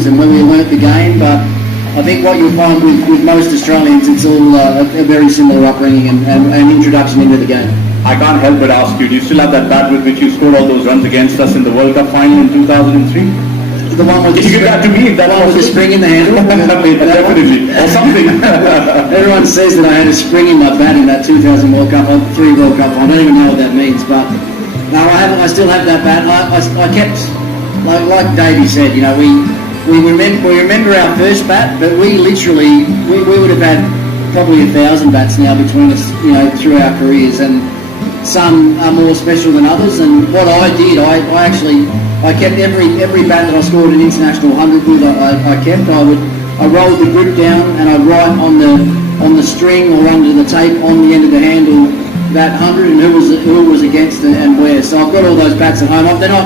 times and when we learnt the game, but I think what you'll find with most Australians, it's all a very similar upbringing and introduction into the game. I can't help but ask you, do you still have that bat with which you scored all those runs against us in the World Cup final in 2003? The one with Can you give that to me? That one with the spring in the handle? Definitely. Or something. Everyone says that I had a spring in my bat in that 2000 World Cup, 3 World Cup. I don't even know what that means, but no, I still have that bat. I kept, like Davey said, you know, we remember our first bat, but we literally would have had probably 1,000 bats now between us, you know, through our careers, and some are more special than others. And what I did, I kept every bat that I scored an international 100 with. I kept. I rolled the grip down and I'd write on the string or under the tape on the end of the handle that 100 and who was against it and where. So I've got all those bats at home. They're not.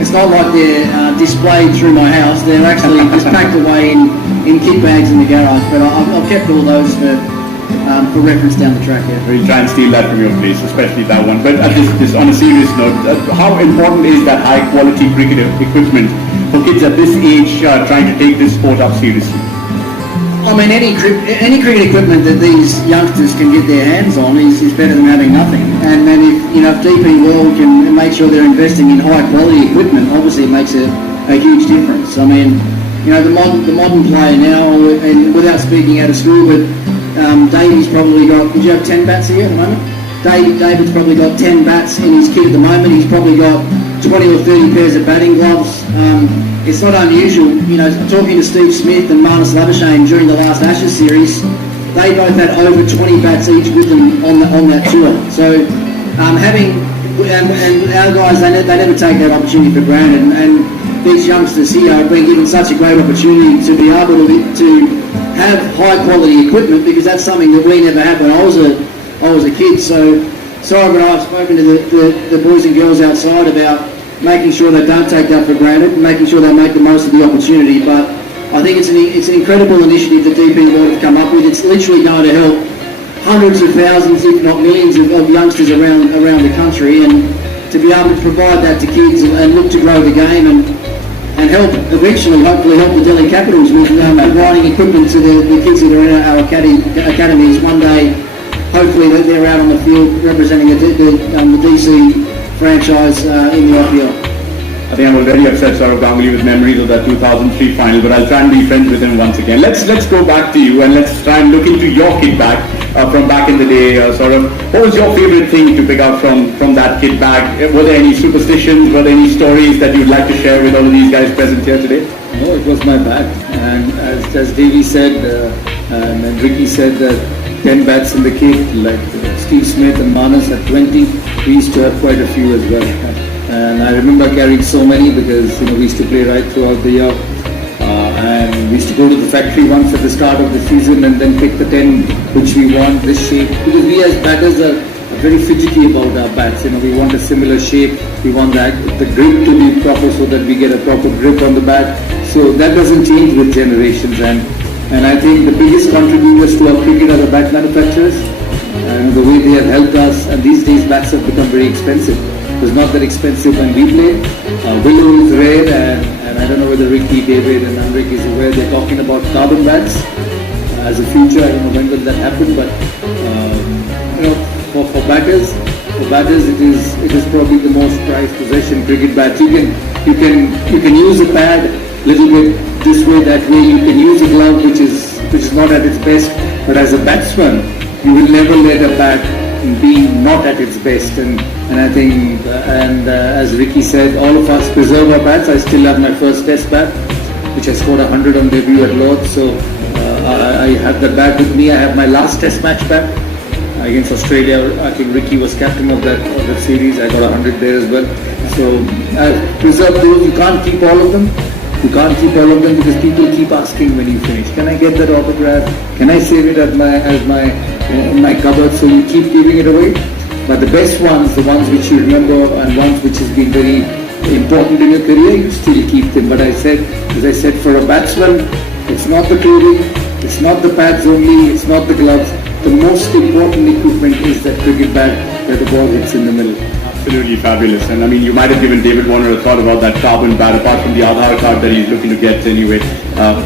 It's not like they're displayed through my house. They're actually just packed away in kit bags in the garage. But I've kept all those for reference down the track. Yeah. We'll try and steal that from your place, especially that one. But just on a serious note, how important is that high quality cricket equipment for kids at this age trying to take this sport up seriously? I mean, any cricket equipment that these youngsters can get their hands on is better than having nothing. And then if DP World can make sure they're investing in high quality equipment, obviously it makes a huge difference. I mean, you know, the modern player now, and without speaking out of school, but Davey's probably got, did you have 10 bats here at the moment? David's probably got 10 bats in his kit at the moment. He's probably got 20 or 30 pairs of batting gloves. It's not unusual, you know, talking to Steve Smith and Marnus Labuschagne during the last Ashes series, they both had over 20 bats each with them on that tour. So having, and our guys, they never take that opportunity for granted, and these youngsters here have been given such a great opportunity to be able to have high quality equipment, because that's something that we never had when I was a kid. So Sourav and I have spoken to the boys and girls outside about making sure they don't take that for granted and making sure they make the most of the opportunity. But I think it's an incredible initiative that DP World have come up with. It's literally going to help hundreds of thousands, if not millions, of youngsters around the country, and to be able to provide that to kids and look to grow the game and help eventually, hopefully help the Delhi Capitals with providing equipment to the kids that are in our academies. One day, hopefully they're out on the field representing the DC franchise in the IPL. I think I'm already upset Sourav Ganguly with memories of that 2003 final, but I'll try and be friends with him once again. Let's go back to you and let's try and look into your kit bag from back in the day, Sourav. What was your favorite thing to pick out from that kit bag? Were there any superstitions? Were there any stories that you'd like to share with all of these guys present here today? No, it was my bag, and as Davey said and Ricky said, 10 bats in the kit, like Steve Smith and Marnus at 20, we used to have quite a few as well. And I remember carrying so many because, you know, we used to play right throughout the year. And we used to go to the factory once at the start of the season and then pick the 10 which we want, this shape. Because we as batters are very fidgety about our bats. You know, we want a similar shape. We want the grip to be proper so that we get a proper grip on the bat. So that doesn't change with generations. And I think the biggest contributors to our cricket are the bat manufacturers, and the way they have helped us. And these days bats have become very expensive. It was not that expensive when we played. Willow is rare, and I don't know whether Ricky, David and Andrik is aware, they're talking about carbon bats as a future. I don't know when will that happen, but you know, for batters it is probably the most prized possession, cricket bat. You can use a pad little bit this way, that way. You can use a glove which is not at its best, but as a batsman you will never let a bat be not at its best. And I think as Ricky said, all of us preserve our bats. I still have my first test bat which I scored 100 on debut at Lord's, so I have that bat with me. I have my last test match bat against Australia. I think Ricky was captain of that series. I got 100 there as well. So I've preserved those. You can't keep all of them. You can't keep all of them because people keep asking when you finish, can I get that autograph? Can I save it in my cupboard? So you keep giving it away. But the best ones, the ones which you remember and ones which has been very important in your career, you still keep them. But as I said, for a batsman, it's not the clothing, it's not the pads only, it's not the gloves. The most important equipment is that cricket bat where the ball hits in the middle. Absolutely fabulous. And I mean, you might have given David Warner a thought about that carbon bat, apart from the Aadhaar card that he's looking to get anyway.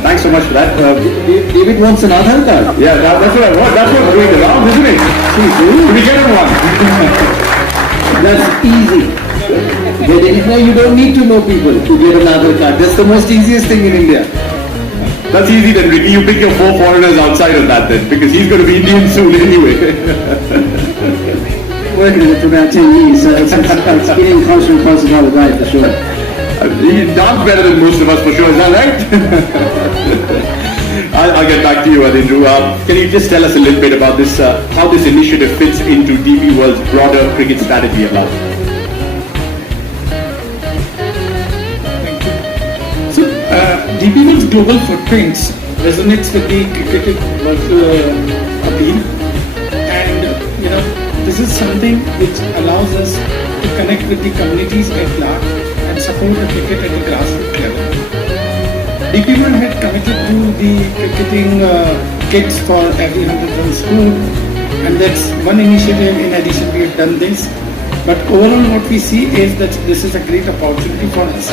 Thanks so much for that. David wants an Aadhaar card. Yeah, that's what I want. That's what's going around, isn't it? Should we get him one? That's easy. No, you don't need to know people to get an Aadhaar card. That's the most easiest thing in India. That's easy then, Ricky. You pick your 4 foreigners outside of that then, because he's going to be Indian soon anyway. Working with it for about 10 years, so it's getting closer and closer by the day for sure. He dance better than most of us for sure, is that right? I'll get back to you, Adindru. Can you just tell us a little bit about this, how this initiative fits into DP World's broader cricket strategy about? So, DP World's global footprints resonates with the cricket appeal, and this is something which allows us to connect with the communities at large and support the cricket at the grassroots level. DP World had committed to the cricketing kits for every 100 run scored, and that's one initiative. In addition, we have done this. But overall, what we see is that this is a great opportunity for us.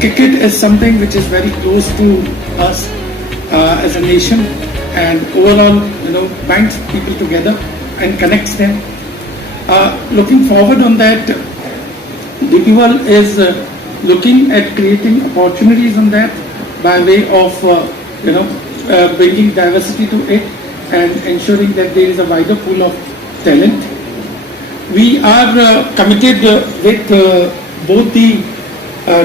Cricket is something which is very close to us as a nation, and overall, binds people together and connects them. Looking forward on that, DP World is looking at creating opportunities on that by way of bringing diversity to it and ensuring that there is a wider pool of talent. We are committed with both the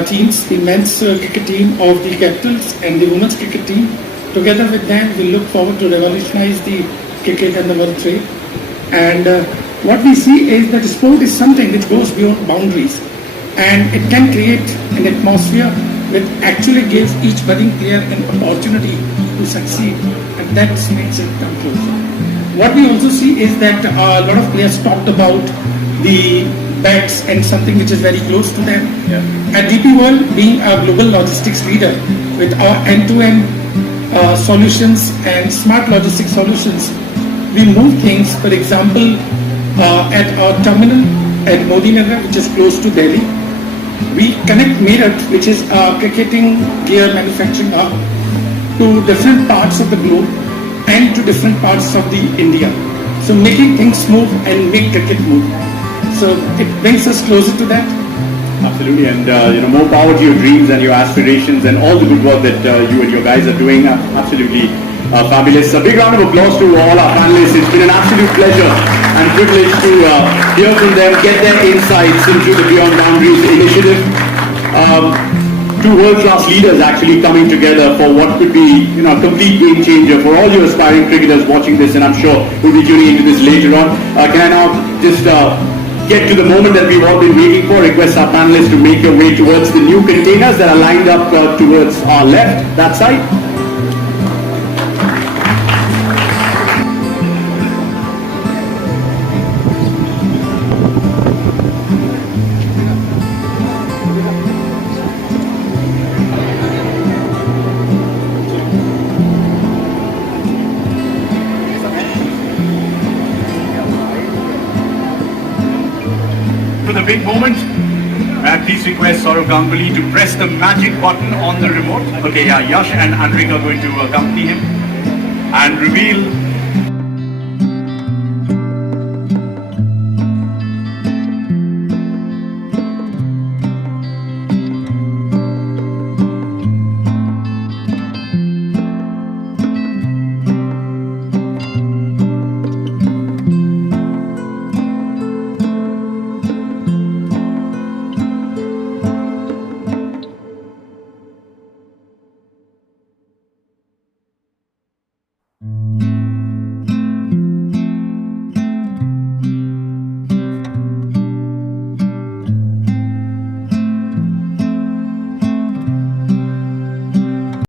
teams, the men's cricket team of the Capitals and the women's cricket team. Together with them, we look forward to revolutionize the cricket and the world trade. And what we see is that sport is something which goes beyond boundaries, and it can create an atmosphere which actually gives each budding player an opportunity to succeed, and that makes it come closer. What we also see is that a lot of players talked about the bets and something which is very close to them. Yeah. At DP World, being a global logistics leader with our end-to-end solutions and smart logistics solutions, we move things. For example, at our terminal at Modi Nagar, which is close to Delhi, we connect Meerut, which is a cricketing gear manufacturing hub, to different parts of the globe and to different parts of the India. So making things smooth and make cricket move. So it brings us closer to that. Absolutely, and more power to your dreams and your aspirations and all the good work that you and your guys are doing. Absolutely fabulous. A big round of applause to all our panelists. It's been an absolute pleasure and privilege to hear from them, get their insights into the Beyond Boundaries initiative. Two world-class leaders actually coming together for what could be a complete game changer for all your aspiring cricketers watching this, and I'm sure we'll be tuning into this later on. Can I now just get to the moment that we've all been waiting for? Request our panelists to make your way towards the new containers that are lined up towards our left, that side. For the big moment, may I please request Sourav Ganguly to press the magic button on the remote. Okay, yeah, Yash and Andrik are going to accompany him and reveal